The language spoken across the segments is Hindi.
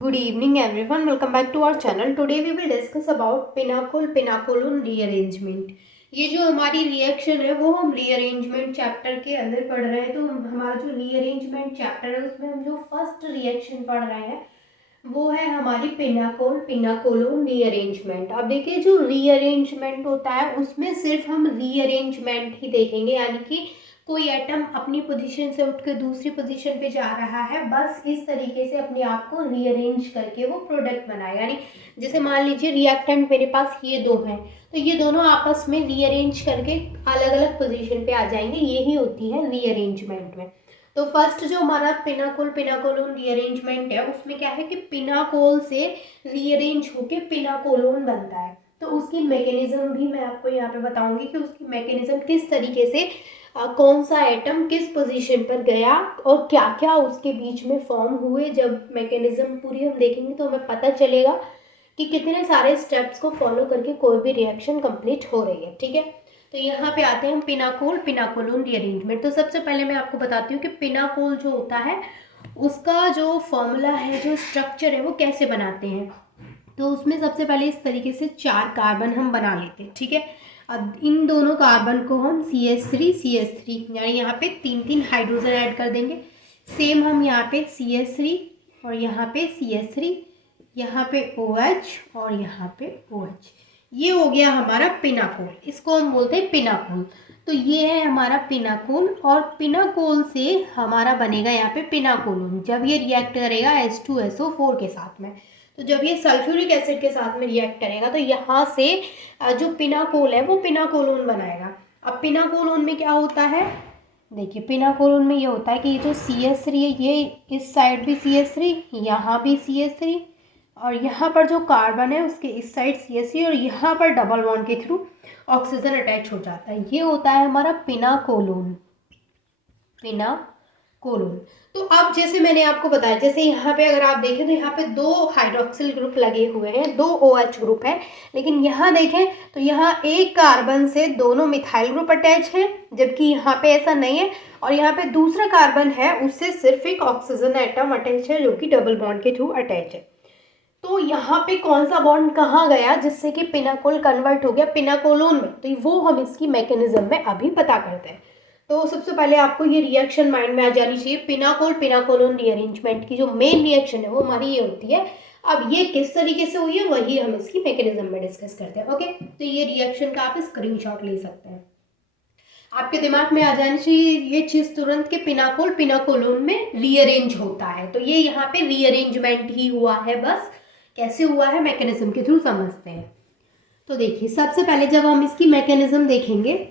Good evening everyone, welcome back to our channel. Today we will discuss about pinacolon rearrangement. ये जो हमारी रिएक्शन है वो हम रीअरेंजमेंट चैप्टर के अंदर पढ़ रहे हैं। तो हमारा जो रीअरेंजमेंट चैप्टर है उसमें हम जो फर्स्ट रिएक्शन पढ़ रहे हैं वो है हमारी पिनाकोलोन रीअरेंजमेंट। अब देखिए जो रीअरेंजमेंट होता है उसमें सिर्फ हम रीअरेंजमेंट ही देखेंगे, यानी कि कोई एटम अपनी पोजीशन से उठ के दूसरी पोजीशन पे जा रहा है, बस इस तरीके से अपने आप को रीअरेंज करके वो प्रोडक्ट बनाए। यानी जैसे मान लीजिए रिएक्टेंट मेरे पास ये दो हैं, तो ये दोनों आपस में रीअरेंज करके अलग अलग पोजीशन पे आ जाएंगे, यही होती है रीअरेंजमेंट में। तो फर्स्ट जो हमारा पिनाकोलोन रीअरेंजमेंट है उसमें क्या है कि पिनाकोल से रीअरेंज होके पिनाकोलोन बनता है। तो उसकी मैकेनिज्म भी मैं आपको यहाँ पे बताऊंगी कि उसकी मैकेनिज्म किस तरीके से कौन सा एटम किस पोजीशन पर गया और क्या क्या उसके बीच में फॉर्म हुए। जब मैकेनिज्म पूरी हम देखेंगे तो हमें पता चलेगा कि कितने सारे स्टेप्स को फॉलो करके कोई भी रिएक्शन कंप्लीट हो रही है। ठीक है, तो यहाँ पे आते हैं हम पिनाकोलोन रीअरेंजमेंट। तो सबसे पहले मैं आपको बताती हूँ कि पिनाकोल जो होता है उसका जो फॉर्मूला है, जो स्ट्रक्चर है, वो कैसे बनाते हैं। तो उसमें सबसे पहले इस तरीके से 4 कार्बन हम बना लेते हैं। ठीक है, अब इन दोनों कार्बन को हम CH3 यानी यहाँ पे 3 हाइड्रोजन ऐड कर देंगे। सेम हम यहाँ पे CH3 और यहाँ पे CH3, यहाँ पे OH और यहाँ पे OH। ये हो गया हमारा पिनाकोल, इसको हम बोलते हैं पिनाकोल। तो ये है हमारा पिनाकोल और पिनाकोल से हमारा बनेगा यहाँ पे पिनाकोलोन। जब ये रिएक्ट करेगा H2SO4 के साथ में, तो जब ये सल्फ्यूरिक एसिड के साथ में रिएक्ट करेगा तो यहाँ से जो पिनाकोल है वो पिनाकोलोन बनाएगा। अब पिनाकोलोन में क्या होता है, देखिए पिनाकोलोन में ये होता है कि ये जो CH3 है ये इस साइड भी CH3, यहाँ भी CH3 और यहाँ पर जो कार्बन है उसके इस साइड CH3 और यहाँ पर डबल बॉन्ड के थ्रू ऑक्सीजन अटैच हो जाता है। ये होता है हमारा पिनाकोलोन। तो अब जैसे मैंने आपको बताया, जैसे यहाँ पे अगर आप देखें तो यहाँ पे 2 हाइड्रोक्सिल ग्रुप लगे हुए हैं, 2 OH ग्रुप है, लेकिन यहाँ देखें तो यहाँ एक कार्बन से दोनों मिथाइल ग्रुप अटैच है, जबकि यहाँ पे ऐसा नहीं है। और यहाँ पे दूसरा कार्बन है उससे सिर्फ एक ऑक्सीजन एटम अटैच है जो कि डबल बॉन्ड के थ्रू अटैच है। तो यहाँ पे कौन सा बॉन्ड कहाँ गया जिससे कि पिनाकोल कन्वर्ट हो गया पिनाकोलोन में, तो वो हम इसकी मैकेनिज्म में अभी पता करते हैं। तो सबसे पहले आपको ये रिएक्शन माइंड में आ जानी चाहिए। पिनाकोलोन रीअरेंजमेंट की जो मेन रिएक्शन है वो हमारी ये होती है। अब ये किस तरीके से हुई है वही हम इसकी मैकेनिज्म में डिस्कस करते हैं। ओके, तो ये रिएक्शन का आप स्क्रीनशॉट ले सकते हैं, आपके दिमाग में आ जानी चाहिए ये चीज़ तुरंत के पिनाकोलोन में रीअरेंज होता है। तो ये यहाँ पे रीअरेंजमेंट ही हुआ है, बस कैसे हुआ है मैकेनिज्म के थ्रू समझते हैं। तो देखिए सबसे पहले जब हम इसकी मैकेनिज्म देखेंगे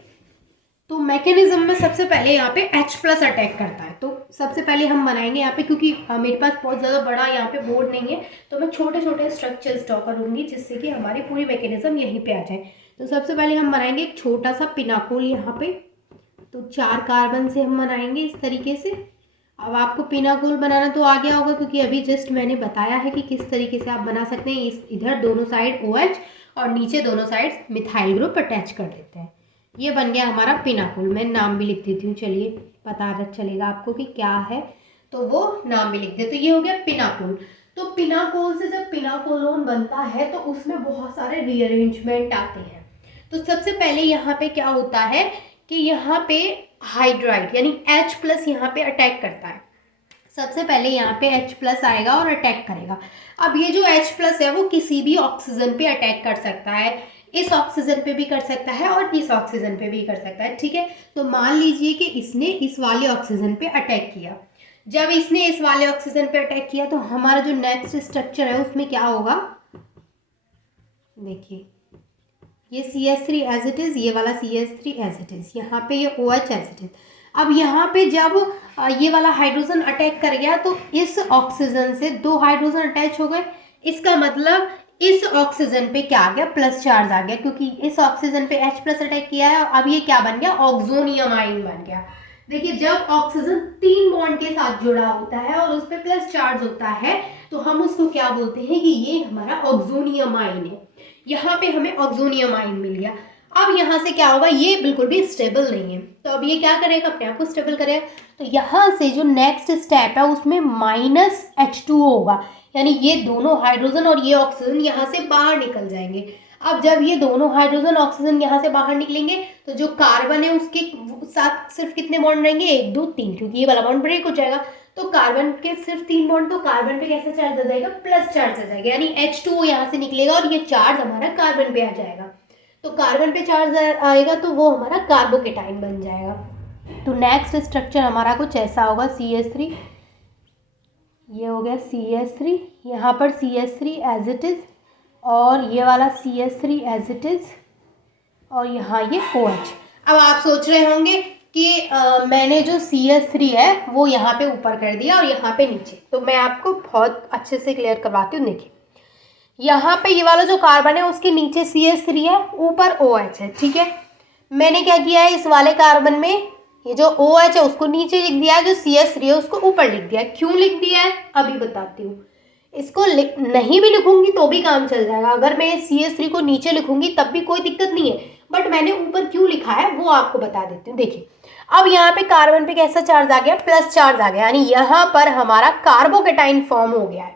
तो मैकेनिज्म में सबसे पहले यहाँ पे H+ अटैक करता है। तो सबसे पहले हम बनाएंगे यहाँ पे, क्योंकि मेरे पास बहुत ज़्यादा बड़ा यहाँ पे बोर्ड नहीं है तो मैं छोटे छोटे स्ट्रक्चर्स ड्रॉ करूँगी जिससे कि हमारी पूरी मैकेनिज्म यहीं पे आ जाए। तो सबसे पहले हम बनाएंगे एक छोटा सा पिनाकोल यहाँ पे। तो 4 कार्बन से हम बनाएंगे इस तरीके से। अब आपको पिनाकोल बनाना तो आ गया होगा क्योंकि अभी जस्ट मैंने बताया है कि किस तरीके से आप बना सकते हैं। इस इधर दोनों साइड OH और नीचे दोनों साइड मिथाइल ग्रुप अटैच कर देते हैं। ये बन गया हमारा पिनाकोल। मैं नाम भी लिख देती हूँ, चलिए पता चलेगा आपको कि क्या है, तो वो नाम भी लिख दे। तो ये हो गया पिनाकोल। तो पिनाकोल से जब पिनाकोलोन बनता है तो उसमें बहुत सारे रीअरेंजमेंट आते हैं। तो सबसे पहले यहाँ पे क्या होता है कि यहाँ पे हाइड्राइड यानी H+ यहाँ पे अटैक करता है। सबसे पहले यहाँ पे H+ आएगा और अटैक करेगा। अब ये जो H+ है वो किसी भी ऑक्सीजन पे अटैक कर सकता है, इस ऑक्सीजन पे भी कर सकता है और इस ऑक्सीजन पे भी कर सकता है। ठीक है, तो मान लीजिए कि इसने इस वाले ऑक्सीजन पे अटैक किया। जब इसने इस वाले ऑक्सीजन पे अटैक किया तो हमारा जो नेक्स्ट स्ट्रक्चर है उसमें क्या होगा, देखिए ये CH3 एज इट इज़, ये वाला CH3 एज इट इज़, यहाँ पे ये OH एज इट इज़। अब यहाँ पे जब ये वाला हाइड्रोजन अटैक कर गया तो इस ऑक्सीजन से 2 हाइड्रोजन अटैच हो गए। इसका मतलब इस ऑक्सीजन पे क्या आ गया, प्लस चार्ज आ गया, क्योंकि इस ऑक्सीजन पे H+ अटैक किया है। अब ये क्या बन गया, ऑक्सोनियम आयन बन गया। देखिए जब ऑक्सीजन 3 बॉन्ड के साथ जुड़ा होता है और उस पर प्लस चार्ज होता है तो हम उसको क्या बोलते हैं कि ये हमारा ऑक्सोनियम आयन है। यहाँ पे हमें ऑक्सोनियम आयन मिल गया। अब यहाँ से क्या होगा, ये बिल्कुल भी स्टेबल नहीं है, तो अब ये क्या करेगा, अपने आप को स्टेबल करेगा। तो यहाँ से जो नेक्स्ट स्टेप है उसमें -H2O होगा, यानी ये दोनों हाइड्रोजन और ये ऑक्सीजन यहाँ से बाहर निकल जाएंगे। अब जब ये दोनों हाइड्रोजन ऑक्सीजन यहाँ से बाहर निकलेंगे तो जो कार्बन है उसके साथ सिर्फ कितने बॉन्ड रहेंगे, 1 2 3, क्योंकि ये वाला बॉन्ड ब्रेक हो जाएगा। तो कार्बन के सिर्फ 3 बॉन्ड, तो कार्बन पे कैसा चार्ज आ जाएगा, प्लस चार्ज आ जाएगा, यानी H2O यहाँ से निकलेगा और ये चार्ज हमारा कार्बन पे आ जाएगा। तो कार्बन पे चार्ज आएगा तो वो हमारा कार्बोकेटाइन बन जाएगा। तो नेक्स्ट स्ट्रक्चर हमारा कुछ ऐसा होगा, CH3, ये हो गया CH3, यहाँ पर CH3 एज इट इज़, और ये वाला CH3 एज इट इज़, और यहाँ ये OH। अब आप सोच रहे होंगे कि मैंने जो CH3 है वो यहाँ पे ऊपर कर दिया और यहाँ पे नीचे, तो मैं आपको बहुत अच्छे से क्लियर करवाती हूँ। देखिए यहाँ पे ये वाला जो कार्बन है उसके नीचे CH3 है, ऊपर OH है, ठीक है। मैंने क्या किया है, इस वाले कार्बन में ये जो OH है उसको नीचे लिख दिया है, जो CH3 है उसको ऊपर लिख दिया है। क्यों लिख दिया है अभी बताती हूँ। इसको नहीं भी लिखूंगी तो भी काम चल जाएगा, अगर मैं CH3 को नीचे लिखूंगी तब भी कोई दिक्कत नहीं है, बट मैंने ऊपर क्यों लिखा है वो आपको बता देती हूँ। देखिए अब यहाँ पे कार्बन पे कैसा चार्ज आ गया, प्लस चार्ज आ गया, यानी यहाँ पर हमारा कार्बोकेटाइन फॉर्म हो गया है।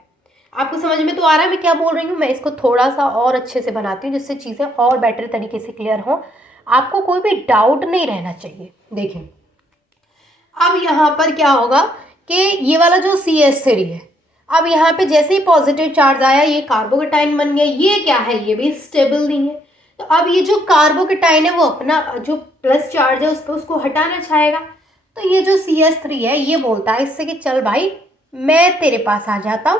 आपको समझ में तो आ रहा है मैं क्या बोल रही हूँ। मैं इसको थोड़ा सा और अच्छे से बनाती हूँ जिससे चीज़ें और बेटर तरीके से क्लियर हो, आपको कोई भी डाउट नहीं रहना चाहिए। देखिए अब यहाँ पर क्या होगा कि ये वाला जो CH3 है, अब यहाँ पे जैसे ही पॉजिटिव चार्ज आया ये कार्बोकेटाइन बन गया। ये क्या है, ये भी स्टेबल नहीं है। तो अब ये जो कार्बोकेटाइन है वो अपना जो प्लस चार्ज है उसको हटाना चाहेगा। तो ये जो CH3 है ये बोलता है इससे कि चल भाई मैं तेरे पास आ जाता हूँ,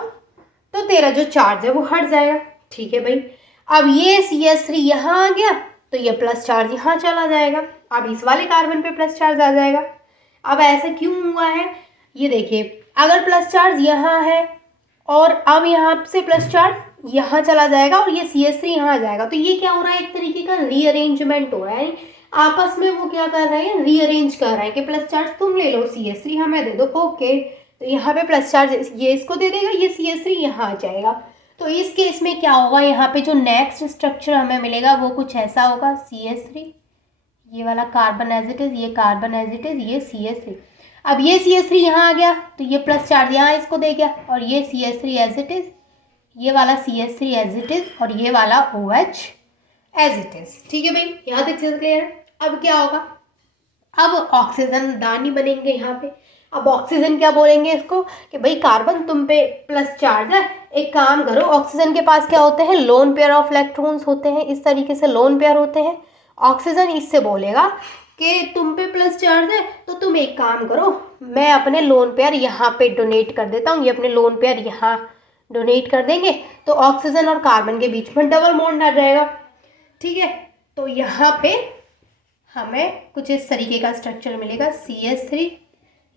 तो तेरा जो चार्ज है वो हट जाएगा। ठीक है भाई, अब ये CH3 यहाँ आ गया तो ये प्लस चार्ज यहाँ चला जाएगा, अब इस वाले कार्बन पे प्लस चार्ज आ जाएगा। अब ऐसा क्यों हुआ है, ये देखिए, अगर प्लस चार्ज यहाँ है और अब यहाँ से प्लस चार्ज यहाँ चला जाएगा और ये CH3 यहाँ आ जाएगा, तो ये क्या हो रहा है, एक तरीके का रीअरेंजमेंट हो रहा है। आपस में वो क्या कर रहे हैं, रीअरेंज कर रहे हैं कि प्लस चार्ज तुम ले लो, CH3 हमें दे दो। ओके, तो यहाँ पे प्लस चार्ज ये इसको दे देगा, ये CH3 यहाँ आ जाएगा। तो इस केस में क्या होगा, यहाँ पे जो नेक्स्ट स्ट्रक्चर हमें मिलेगा वो कुछ ऐसा होगा, CH3, ये वाला कार्बन एज इट इज़, ये कार्बन एज इट इज़, ये CH3। अब ये CH3 यहाँ आ गया तो ये प्लस चार्ज यहाँ इसको दे गया, और ये CH3 एज इट इज़, ये वाला CH3 एज इट इज़, और ये वाला OH एज इट इज़। ठीक है भाई, यहाँ तक चीज़ क्लियर है। अब क्या होगा, अब ऑक्सीजन दानी बनेंगे यहाँ पे। अब ऑक्सीजन क्या बोलेंगे इसको कि भाई कार्बन तुम पे प्लस चार्ज है, एक काम करो, ऑक्सीजन के पास क्या होते हैं, लोन पेयर ऑफ इलेक्ट्रॉन्स होते हैं, इस तरीके से लोन पेयर होते हैं। ऑक्सीजन इससे बोलेगा कि तुम पे प्लस चार्ज है तो तुम एक काम करो, मैं अपने लोन पेयर यहाँ पे डोनेट कर देता हूँ, ये अपने लोन पेयर यहाँ डोनेट कर देंगे, तो ऑक्सीजन और कार्बन के बीच में डबल बॉन्ड आ जाएगा। ठीक है, तो यहाँ पे हमें कुछ इस तरीके का स्ट्रक्चर मिलेगा, CH3,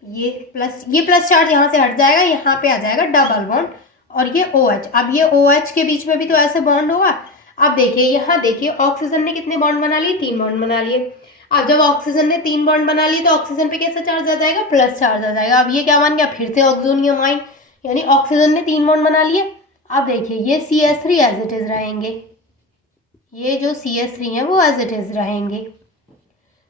ये प्लस चार्ज यहाँ से हट जाएगा, यहाँ पे आ जाएगा डबल बॉन्ड, और ये OH। अब ये OH के बीच में भी तो ऐसे बॉन्ड होगा। अब देखिए यहाँ देखिए, ऑक्सीजन ने कितने बॉन्ड बना लिए, 3 बॉन्ड बना लिए। अब जब ऑक्सीजन ने 3 बॉन्ड बना लिए तो ऑक्सीजन पे कैसा चार्ज आ जाएगा, प्लस चार्ज आ जाएगा। अब ये क्या बन गया, फिर से ऑक्सोनियम आयन, यानी ऑक्सीजन ने 3 बॉन्ड बना लिए। अब देखिए ये CH3 एज इट इज़ रहेंगे, ये जो CH3 है वो एज इट इज़ रहेंगे।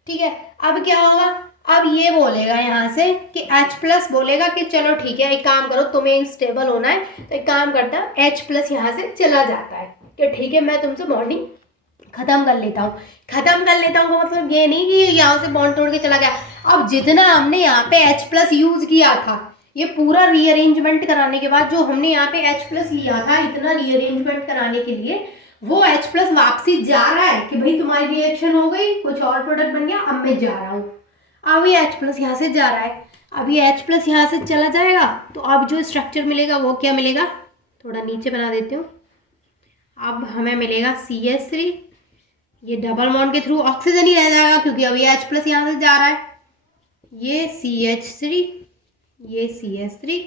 ठीक है, अब क्या होगा, अब ये बोलेगा यहाँ से कि H+ बोलेगा कि चलो ठीक है, एक काम करो, तुम्हें स्टेबल होना है तो एक काम करता है, H+ यहाँ से चला जाता है कि ठीक है मैं तुमसे बॉन्डिंग ख़त्म कर लेता हूँ। ख़त्म कर लेता हूँ का मतलब ये नहीं कि यहाँ से बॉन्ड तोड़ के चला गया। अब जितना हमने यहाँ पे H+ यूज़ किया था, ये पूरा रीअरेंजमेंट कराने के बाद जो हमने यहाँ पे H+ लिया था, इतना रीअरेंजमेंट कराने के लिए वो H+ वापसी जा रहा है कि भाई तुम्हारी रिएक्शन हो गई, कुछ और प्रोडक्ट बन गया, अब मैं जा रहा हूँ। अब ये H+ यहाँ से जा रहा है, अब ये H+ यहाँ से चला जाएगा, तो अब जो स्ट्रक्चर मिलेगा वो क्या मिलेगा, थोड़ा नीचे बना देती हूँ। अब हमें मिलेगा CH3, ये डबल बॉन्ड के थ्रू ऑक्सीजन ही रह जाएगा क्योंकि अब ये H+ यहाँ से जा रहा है, ये CH3, ये CH3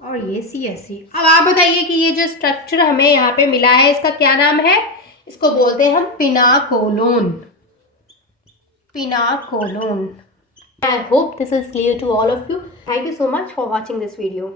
और ये CH3। अब आप बताइए कि ये जो स्ट्रक्चर हमें यहाँ पे मिला है इसका क्या नाम है, इसको बोलते हैं हम पिनाकोलोन। पिनाकोलोन। I hope this is clear to all of you. Thank you so much for watching this video.